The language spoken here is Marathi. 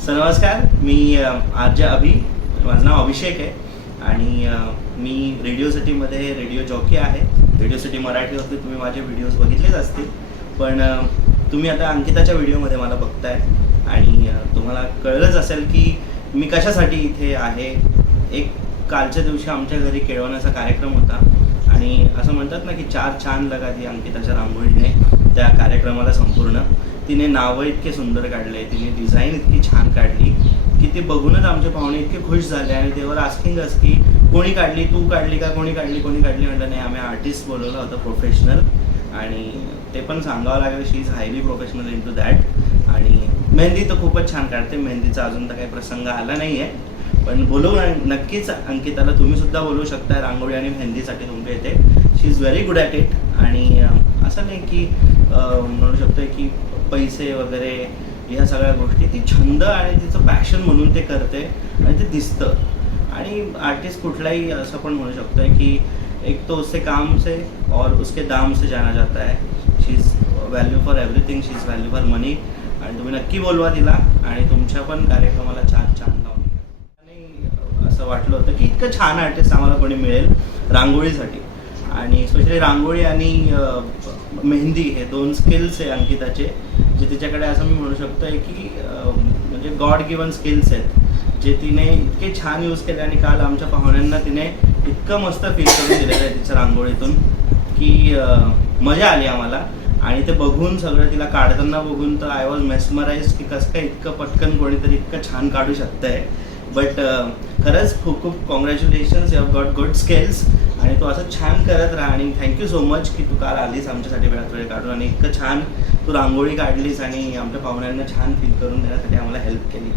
सर नमस्कार, मी आरजे अभि, माझं नाव अभिषेक आहे आणि मी रेडिओ सिटीमध्ये रेडिओ जॉकी आहे. रेडिओ सिटी मराठीवरती तुम्ही माझे व्हिडिओज बघितलेच असतील, पण तुम्ही आता अंकिताच्या व्हिडिओमध्ये मला बघताय आणि तुम्हाला कळलंच असेल की मी कशासाठी इथे आहे. एक कालच्या दिवशी आमच्या घरी केळवण्याचा कार्यक्रम होता आणि असं म्हणतात ना की 4 चांद लगा दी अंकिताच्या रांगोळीने त्या कार्यक्रमाला संपूर्ण. तिने नावं इतके सुंदर काढले, तिने डिझाईन इतकी छान काढली की ते बघूनच आमचे पाहुणे इतके खुश झाले आणि तेव्हा आस्किंग अस की कोणी काढली, तू काढली का, कोणी काढली म्हटलं नाही, आम्ही आर्टिस्ट बोलवलं होतं प्रोफेशनल. आणि ते पण सांगावं लागेल, she is highly professional in to that. आणि मेहंदी तर खूपच छान काढते. मेहंदीचा अजून तर काही प्रसंग आला नाही आहे, पण बोलवू नक्कीच अंकिताला. तुम्हीसुद्धा बोलवू शकता रांगोळी आणि मेहंदीसाठी तुमच्या इथे. She is very good at it. आणि असं नाही की म्हणू शकतो की पैसे वगैरे ह्या सगळ्या गोष्टी, ती छंद आणि तिचं पॅशन म्हणून ते करते आणि ते दिसतं. आणि आर्टिस्ट कुठलाही असं पण म्हणू शकतो की एक तो उससे काम से और उसके दाम से जाना जाता है. She is value for everything, she is value for money. आणि तुम्ही नक्की बोलवा तिला आणि तुमच्या पण कार्यक्रमाला 4 चांद लावून. आणि असं वाटलं होतं की इतकं छान आर्टिस्ट आम्हाला कोणी मिळेल रांगोळीसाठी. आणि स्पेशली रांगोळी आणि मेहंदी हे 2 स्किल्स आहे अंकिताचे, जे तिच्याकडे असं मी म्हणू शकतो आहे की म्हणजे गॉड गिवन स्किल्स आहेत, जे तिने इतके छान यूज केले. आणि काल आमच्या पाहुण्यांना तिने इतकं मस्त फील करून दिलेलं आहे तिच्या रांगोळीतून की मजा आली आम्हाला. आणि ते बघून, सगळं तिला काढताना बघून तर आय वॉज मेस्मराइज की कसं काय इतकं पटकन कोणीतरी इतकं छान काढू शकतंय. बट खरंच खूप खूप congratulations, you have got good skills. आणि तू असं छान करत राहा. आणि थँक्यू सो मच की तू काल आलीस आमच्यासाठी वेळात वेळ काढून आणि इतकं छान तू रांगोळी काढलीस आणि आमच्या पाहुण्यांना छान फील करून देण्यासाठी आम्हाला हेल्प केली.